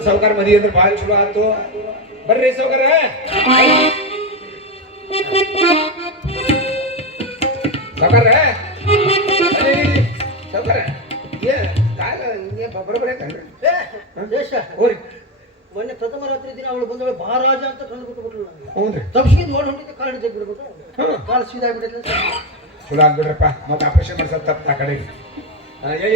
ನಮ್ ಸೌಕಾರ ಮದಿ ಅಂದ್ರೆ ಭಾಳ ಚಲೋ ಆತು. ಬರ್ರಿ ಸೌಕರ ಸೌಕರ ಸೌಕಾರ ಏ ಬರೋಬ್ಬರ ಹೋರಿ ಮೊನ್ನೆ ಪ್ರಥಮ ರಾತ್ರಿ ದಿನ ಅವಳು ಬಂದವಳು ಮಹಾರಾಜ ಅಂತ ಕಂಡು ಬಿಟ್ಟು ಬಿಟ್ಲು ನನಗೆ. ತಪ್ಪಿಸಿದ್ ಓಡ್ ಹೊಂಟಿದ್ದೆ ಕಾಲು ತೆಗ್ಬಿಡ್ಬೇಕು ಕಾಲು ಸೀದಾ ಬಿಟ್ಟಿದ್ದೆ ಚಲೋ ಆಗ್ಬಿಡ್ರಪ್ಪ. ಮತ್ತೆ ಆಪರೇಷನ್ ಮಾಡ್ಸೋದು ತಪ್ಪ ಆ ಕಡೆಗೆ.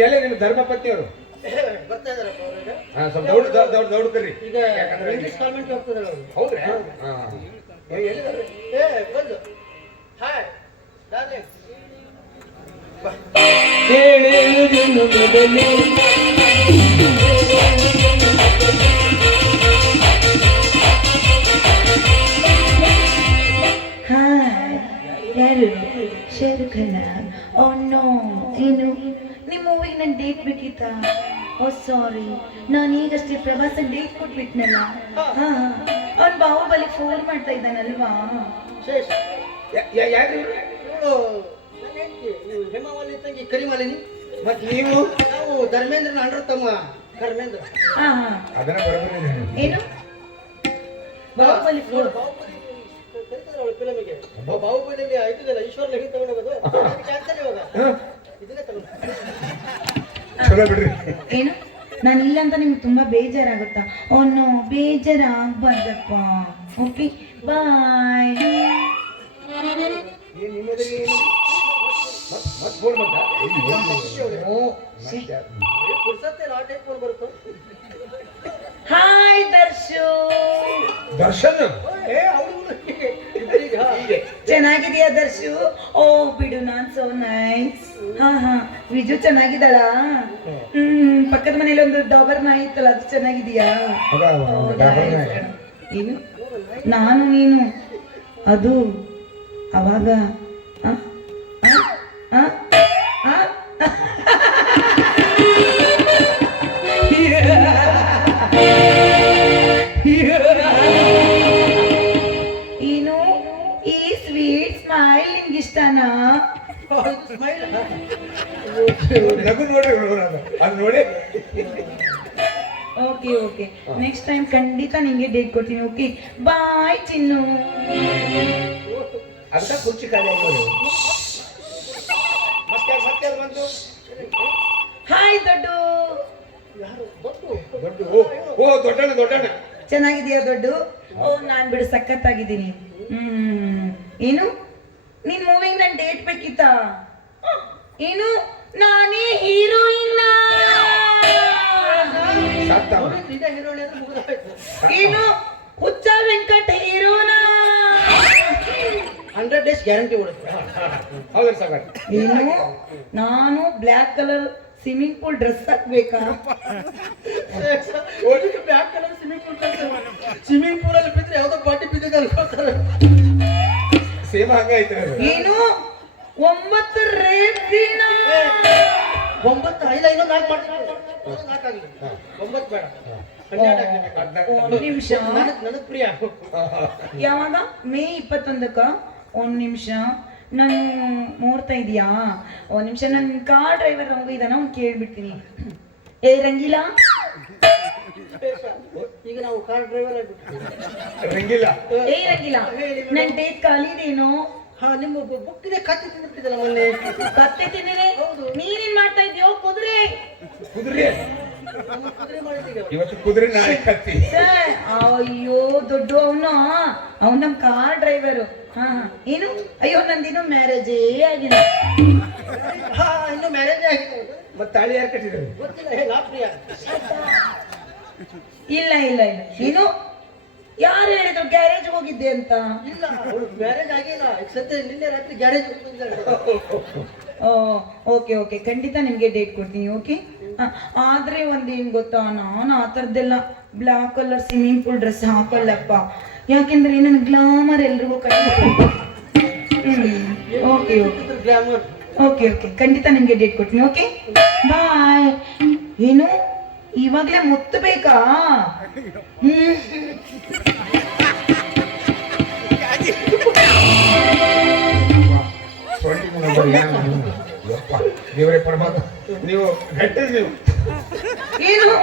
ಎಲ್ಲೇ ನಿಮ್ಮ ಧರ್ಮಪತ್ನಿ ಅವರು ಬರ್ತಾ ಇದಾರಪ್ಪ ಅವ್ರೀಗ ಹಾ ಸ್ವಲ್ಪ ದೌಡ್ ದೌಡ್ ದೌಡ್ ದೌಡ್ ಕರ್ರಿ. ಈಗ ಯಾಕಂದ್ರೆ ಇಂಗ್ಲಿಷ್ ಕಾನ್ವೆಂಟ್ ಹೋಗ್ತಿದ್ದಾರೆ ಅವರು. ಹೌದ್ರಿ? ಹಾ. ಎ- ಎಲ್ಲಿದಾರ್ರಿ? ಏ ಬಂದು. ಹಾಯ್ ಡಾರ್ಲಿಂಗ್ ಹಾಯ್ ಯಾರು? ಶಾರುಖ್ ಖಾನ ಓ ನೋ. ಏನು? ನಿಮ್ಮ ಮೂವಿಗೆ ನಾನು ಡೇಟ್ ಬೇಕಿತ್ತಾ? ಓ ಸಾರಿ ನಾನು ಈಗಷ್ಟೇ ಪ್ರವಾಸ ಡೇಟ್ ಕೊಟ್ಬಿಟ್ನಲ್ಲ. ಹಾ. ಹಾ ಅವ್ನು ಬಾಹುಬಲಿ ಫೋನ್ ಮಾಡ್ತಾ ಇದ್ದಾನಲ್ವಾ? ಶೇಷ ಯಾರು ಹೇಮಾಮಾಲಿನಿ ತಂಗಿ ಕರಿಮಾಲಿನಿ? ಮತ್ ನೀವು? ನಾವು ಧರ್ಮೇಂದ್ರನ ಅಂಡ್ರ ತಮ್ಮ ಧರ್ಮೇಂದ್ರ ಹಾ ಹಾ. ಅದನ್ನ ಬರೋಬ್ಬರಿ ಇದೆ. ಏನು? ಬಾಹುಬಲಿ ಫೋನ್ ಬಾಹುಬಲಿ ಕರೀತಾರೆ ಅವಳು ಫಿಲಮಿಗೆ ಬಾಹುಬಲಿಯಲ್ಲಿ ಐತಿದಲ್ಲ ಈಶ್ವರ ಲಹಿ ಕ್ಯಾನ್ಸರ್ ಇವಾಗ ಹಾ, ಇದನ್ನೇ ತಗೊಂಡು ಚಲೋ ಬಿಡ್ರಿ. ಏನು? ನಾನು ಇಲ್ಲ ಅಂತ ನಿಮ್ಗೆ ತುಂಬಾ ಬೇಜಾರಾಗುತ್ತಾ? ಅವನು ಬೇಜಾರಾಗಬಾರ್ದಪ್ಪ. Okay bye. Hi Darshu. Darshan? ಚೆನ್ನಾಗಿದೆಯಾ ದರ್ಶು? ಓ ಬಿಡು ನಾನ್ ಸೋ ನೈಸ್ ಹಾ ಹಾ. ವಿಜು ಚೆನ್ನಾಗಿದ್ದಾಳ? ಹ್ಮ್. ಪಕ್ಕದ ಮನೇಲಿ ಒಂದು ಡಾಬರ್ ನಾಯಿ ಇತ್ತಲ್ಲ ಅದು ಚೆನ್ನಾಗಿದೆಯಾ? ಏನು? ನಾನು ನೀನು. ಅದು ಅವಾಗ ಹಾ ಆ? ಆ? ನೋಡಿ ಓಕೆ ಓಕೆ ನೆಕ್ಸ್ಟ್ ಟೈಮ್ ಖಂಡಿತ ನಿಂಗೆ ಡೇಟ್ ಕೊಡ್ತೀನಿ ಓಕೆ ಬಾಯ್ ಚಿನ್ನು. ಅರ್ಧ ಕುರ್ಚಿ ಖಾಲಿ ಮತ್ತೆ ಮತ್ತೆ ಹಾಯ್ ದೊಡ್ಡು. ದೊಡ್ಡ. ಓ ಓ ದೊಡ್ಡಣ್ಣ ದೊಡ್ಡಣ್ಣ. ಚೆನ್ನಾಗಿದೆಯಾ ದೊಡ್ಡು? ಓ ನಾನ್ ಬಿಡು ಸಖತ್ತಾಗಿದ್ದೀನಿ. ಹ್ಮ್. ಏನು? ನಿನ್ ಮೂವಿಂಗ್ ನನ್ ಡೇಟ್ ಬೇಕಿತ್ತ? ಏನು? ನಾನೇ ಹೀರೋಯಿನ್ ಏನು? ಹುಚ್ಚ ವೆಂಕಟ ಹೀರೋನ ಹಂಡ್ರೆಡ್ ಡೇಸ್ ಗ್ಯಾರಂಟಿ ಕೊಡುತ್ತೆ ಏನು? ನಾನು black colour swimming pool dress ಹಾಕ್ಬೇಕಾ? ಬ್ಯಾಕ್ ಸೇಮ್ ಹಂಗ ಐತ್ರಿ ಅದು ಏನು? ಒಂಬತ್ತು ಒಂಬತ್ತು ಐದು ಐನೋ ನಾಲ್ಕು ಒಂಬತ್ತು ಬೇಡ. ಒಂದ್ ನಿಮಿಷ. ನನಗ್ ನನಗ್ ಪ್ರಿಯ. ಯಾವಾಗ? ಮೇ ಇಪ್ಪತ್ತೊಂದಕ್ಕ? ಒಂದ್ ನಿಮಿಷ. ನಾನು ಮೂರ್ತ ಇದೆಯಾ? ಒಂದ್ ನಿಮಿಷ. ನನ್ನ ಕಾರ್ ಡ್ರೈವರ್ ರಂಗು ಇದಾನ ಅವ್ನು ಕೇಳ್ಬಿಡ್ತೀನಿ. ಏ ರಂಗಿಲಾ? ಈಗ ನಾವು ಕಾರ್ ಡ್ರೈವರ್ ಆಗ್ಬಿಟ್ಟು ರಂಗಿಲ್ಲ ಏ ರಂಗಿಲಾ ನನ್ ಡೇಟ್ ಖಾಲಿದೇನು ಹಾ ನಿಮ್ಮ ಬುಕ್ ಇದೆ ಕತ್ತೆ ತಿಂದಿರ್ತಿದ್ದಲ್ಲ ಮೊನ್ನೆ. ಕತ್ತೆ ತಿಂದಿದೆ? ನೀನೇನ್ ಮಾಡ್ತಾ ಇದ್ಯೋ? ಕುದುರೆ. ಕುದುರೆ. ಇವತ್ತು ಕುದುರೆ ನಾಳೆ ಕತ್ತಿ. ಅಯ್ಯೋ ದೊಡ್ಡ ಅವನು. ಅವ್ನು ನಮ್ ಕಾರ್ ಡ್ರೈವರು ಹಾ ಹಾ. ಏನು? ಅಯ್ಯೋ ನಂದಿನ್ನು ಮ್ಯಾರೇಜೇ ಆಗಿದೆ ಹಾ ಇನ್ನು ಮ್ಯಾರೇಜ್ ಆಗಿದೆ ಮತ್ತೆ ತಾಳಿ ಯಾರು ಕಟ್ಟಿದ್ರು? ಗೊತ್ತಿಲ್ಲ. ಹೇ ನಾ ಪ್ರಿಯ ಇಲ್ಲ ಇಲ್ಲ ಇಲ್ಲ. ನೀನು ಯಾರು ಹೇಳಿದ್ರು ಗ್ಯಾರೇಜ್ ಹೋಗಿದ್ದೆ ಅಂತ? ಇಲ್ಲ ಅವಳು ಮ್ಯಾರೇಜ್ ಆಗಿಲ್ಲ. ಸದ್ಯ ನಿನ್ನೆ ರಾತ್ರಿ ಗ್ಯಾರೇಜ್ ಓಕೆ ಓಕೆ. ಖಂಡಿತ ನಿಮಗೆ ಡೇಟ್ ಕೊಡ್ತೀನಿ ಓಕೆ? ಆದ್ರೆ ಒಂದೇನು ಗೊತ್ತಾ? ನಾನು ಆ ಥರದ್ದೆಲ್ಲ black colour swimming pool dress ಹಾಕಲ್ಲಪ್ಪ. ಯಾಕೆಂದ್ರೆ ನನ್ನ ಗ್ಲಾಮರ್ ಎಲ್ರಿಗೂ okay okay. Glamour okay okay. ಖಂಡಿತ ನಿಮಗೆ ಡೇಟ್ ಕೊಡ್ತೀನಿ ಓಕೆ? ಬಾಯ್ ಏನು? ಇವಾಗಲೇ ಮುತ್ತು ಬೇಕಾ? ದೇವರೇ ಪರಮಾತ್ಮ ನೀವು ಗಟ್ಟಿ ನೀವು ಏನು?